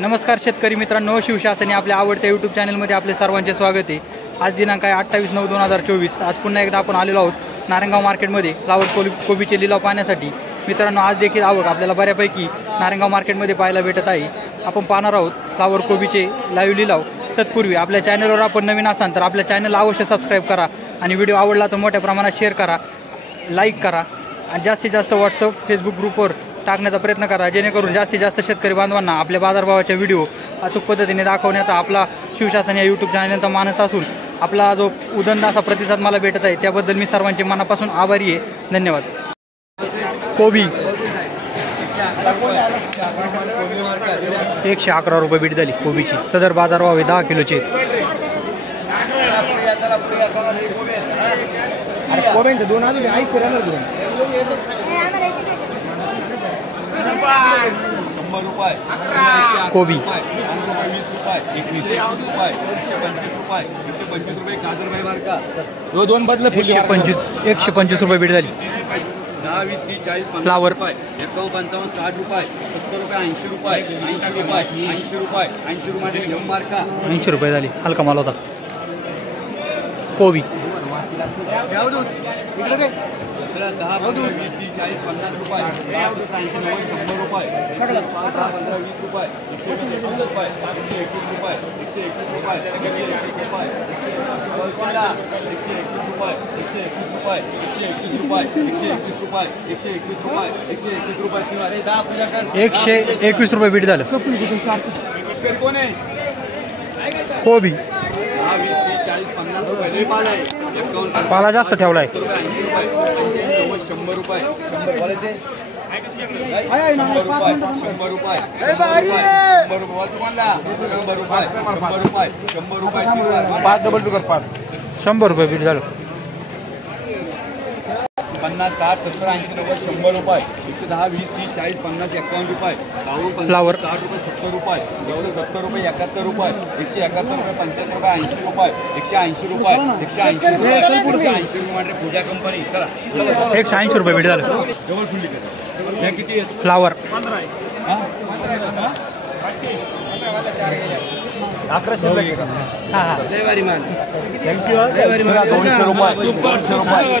नमस्कार शेतकरी मित्रांनो, शिवशासनी आपल्या आवडत्या यूट्यूब चॅनलमध्ये आपले सर्वांचे स्वागत आहे। आज दिनांक आहे 28/9/2024। आज पुन्हा एकदा आपण आलेलो आहोत नारायणगाव मार्केटमध्ये फ्लावर कोबीचे लिलाव पाहण्यासाठी। मित्रांनो, आज देखील आवक आपल्याला बऱ्यापैकी नारायणगाव मार्केटमध्ये पाहायला भेटत आहे। आपण पाहणार आहोत फ्लावर कोबीचे लाईव्ह लिलाव। तत्पूर्वी आपल्या चॅनलवर आपण नवीन असाल तर आपल्या चॅनलला अवश्य सबस्क्राईब करा आणि व्हिडिओ आवडला तर मोठ्या प्रमाणात शेअर करा, लाईक करा आणि जास्तीत जास्त व्हॉट्सअप फेसबुक ग्रुपवर टाकण्याचा प्रयत्न करा, जेणेकरून जास्तीत जास्त शेतकरी बांधवांना आपल्या बाजारभावाचे व्हिडिओ अचूक पद्धतीने दाखवण्याचा आपला शिवशासन या यूट्यूब चॅनलचा मानस असून आपला जो उदंड असा प्रतिसाद मला भेटत आहे त्याबद्दल मी सर्वांचे मनापासून आभारी आहे। धन्यवाद। कोबी 111 रुपये बीट झाली कोबीची। सदर बाजारभाव आहे 10 किलोचे। कोबी 125 रुपये बीट झाली। फ्लावर 80 रुपये झाली। हलका माल होता। कोबी 121 रुपये बीट झालं। कोबी पाला जास्त ठेवलाय। 100 रुपये 100 रुपये बीट झालं। 50, 60, 70, 80, 90, 100 रुपये। 110, 20, 30, 40, 50, 51 रुपये। फ्लावर 60 रुपये 70 रुपये। 170 रुपये 71 रुपये। 171 रुपये 75 रुपये 80 रुपये। 180 रुपये 180 रुपये 180 रुपये पूजा कंपनी। चला 180 रुपये बीट झालं। डबल फुल्ली या किती आहे? फ्लावर 1100 रुपये। थँक्यू। 200 रुपये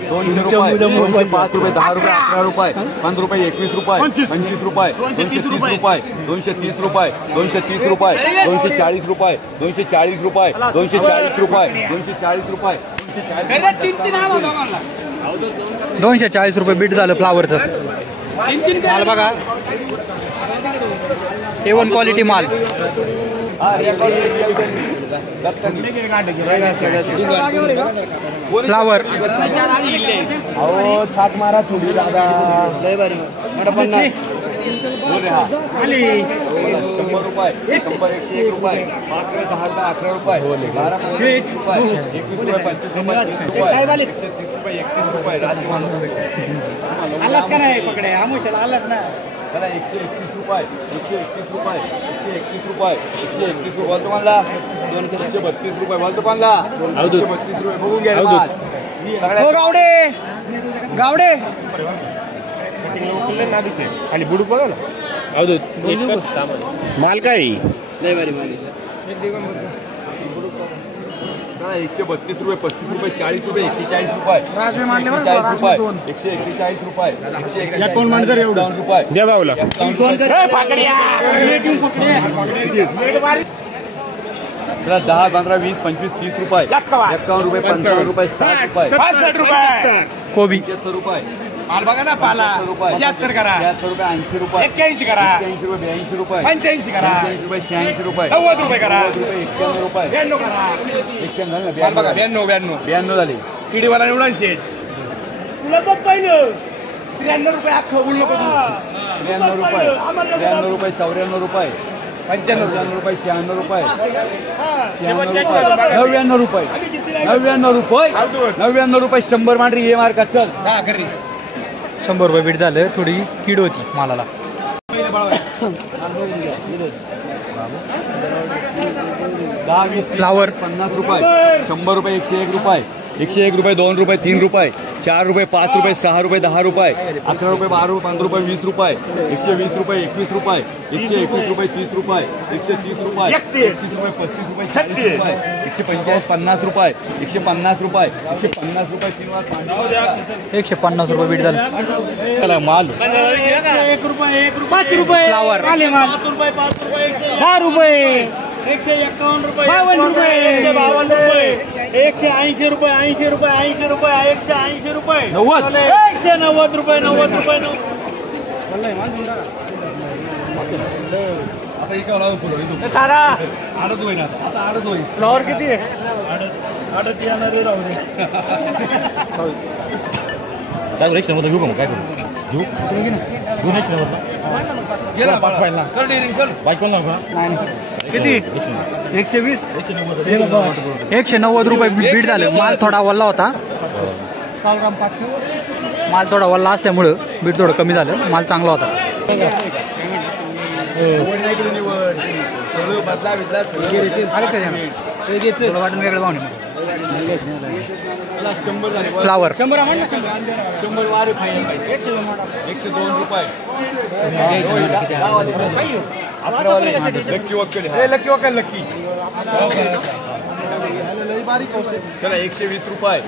200 रुपये 5 रुपये 10 रुपये 11 रुपये 5 रुपये 21 रुपये 25 रुपये 230 रुपये 230 रुपये 230 रुपये 240 रुपये 240 रुपये 240 रुपये 240 रुपये 240 रुपये बीट झालं फ्लावरचं। माल बघा, A1 क्वालिटी माल। फ्लावर छाट मारा थोडी दादा 50 100 रुपये 101 रुपये 5 रुपये 10 रुपये 11 रुपये 12 रुपये 21 रुपये 25 रुपये 30 रुपये 31 रुपये आलाच का नाही पकडे आमुशाला आलाच ना। 121 रुपये 121 रुपये 121 रुपये 121 रुपये बोलतो मला 232 रुपये बोलतो मला 232 रुपये बघून घ्या गावडे गावडे खाली बुडूक बघा ना माल काय 132 रुपये 35 रुपये 40 रुपये 41 रुपये 141 रुपये 141 रुपये द्या भाऊला 10, 15, 20, 25, 30 रुपये 51 रुपये 55 रुपये 60 रुपये 65 रुपये कोबी 75 रुपये माल बघा ना पाला 76 करा 76 रुपये 80 रुपये 81 करा 81 रुपये 82 रुपये 85 करा 85 रुपये 86 रुपये 90 रुपये करा 91 रुपये 92 करा 91 माल बघा 92 झाले किडीवाला निवडून शेट तुला बघ पहिलं 93 रुपये अख्खं बोललो 93 रुपये 94 रुपये 94 रुपये 95 रुपये 96 रुपये 99 रुपये 99 रुपये 100 मांडरी हे मार्का चल 100 रुपये बीट झालं। थोडी कीड होती मालाला। फ्लावर 50 रुपये 100 रुपये 101 रुपये 101 रुपये 2 रुपये 3 रुपये 4 रुपये 5 रुपये 6 रुपये 10 रुपये 11 रुपये 12 रुपये 15 रुपये 20 रुपये 120 रुपये 21 रुपये 121 रुपये 30 रुपये 130 रुपये 31 रुपये 35 रुपये 40 रुपये 145 50 रुपये 150 रुपये 150 रुपये 3 वार 150 रुपये बीट झालं. माल 1 रुपये 5 रुपये फ्लावर 5 रुपये 10 रुपये 151 रुपये 52 रुपये 152 रुपये 180 रुपये 80 रुपये 80 रुपये 180 रुपये 190 रुपये 90 रुपये फ्लॉवर किती आहे? आडत येणार राहू दे. काय रेशन मध्ये घेऊ का मग काय करू घेऊ घेऊ नाही किती 120 190 रुपये बीट झालं. माल थोडा वल्ला होता. माल थोडा वल्ला असल्यामुळं बीट थोडं कमी झालं. माल चांगला होता. वाटून वेगळं भावने फ्लावर 100 वार 102 रुपये लक्की वक्कल लक्की चला 120 रुपये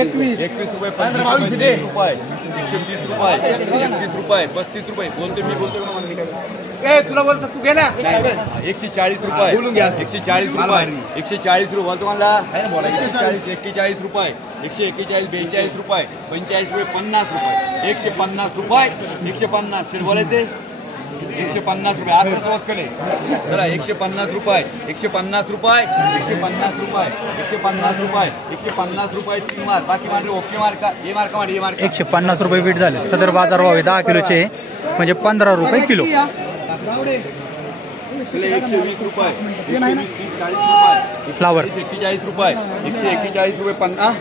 21 रुपये 22 रुपये 130 रुपये 31 रुपये 35 रुपये बोलतो मी बोलतो तुला बोलतो तू घे ना. 140 रुपये बोलून घ्या 140 रुपये 140 रुपये बोलतो मला 140 41 रुपये 141 42 रुपये 45 रुपये 50 रुपये 150 रुपये 150 शेर बोलायचे 150 रुपये आखरचं वक्कल आहे. चला 150 रुपये 150 रुपये 150 रुपये 150 रुपये 150 रुपये 3 मार बाकी मार ओके मार्का हे मार्का मार हे मार्का 150 रुपये बीट झाले. सदर बाजार भाव 10 किलोचे म्हणजे 15 रुपये किलो. 120 रुपये 140 रुपये फ्लावर 141 रुपये 141 रुपये 50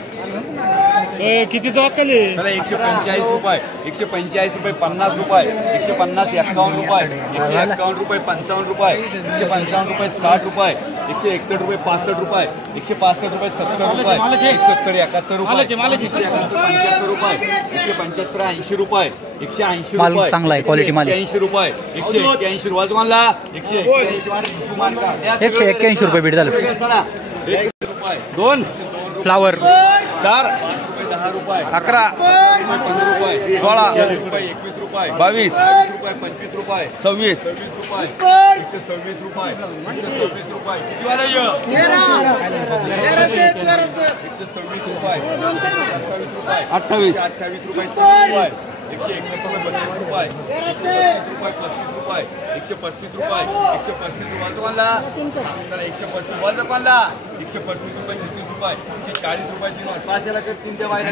कितीचं वक्कल आहे? चला 145 रुपये 145 रुपये 50 रुपये 150 51 रुपये 151 रुपये 55 रुपये 155 रुपये 60 रुपये 161 रुपये 65 रुपये 165 रुपये 70 रुपये 170 71 रुपये 175 रुपये 175 80 रुपये 180 माल रुपये चांगला आहे, क्वालिटी माल आहे. 180 रुपये 181 रुपये तुम्हाला 181 रुपये बीट झालं. 1 रुपये 2 फ्लावर 4 10 रुपये 11 15 रुपये 16 रुपये 21 रुपये 22 रुपये 25 रुपये 26 रुपये 126 रुपये 126 रुपये किती वाला 126 रुपये 28 रुपये 161 रुपये 32 रुपये 135 रुपये 135 रुपये तुम्हाला 135 बोल 135 रुपये 36 रुपये 140 रुपये 3 त्या बाहेर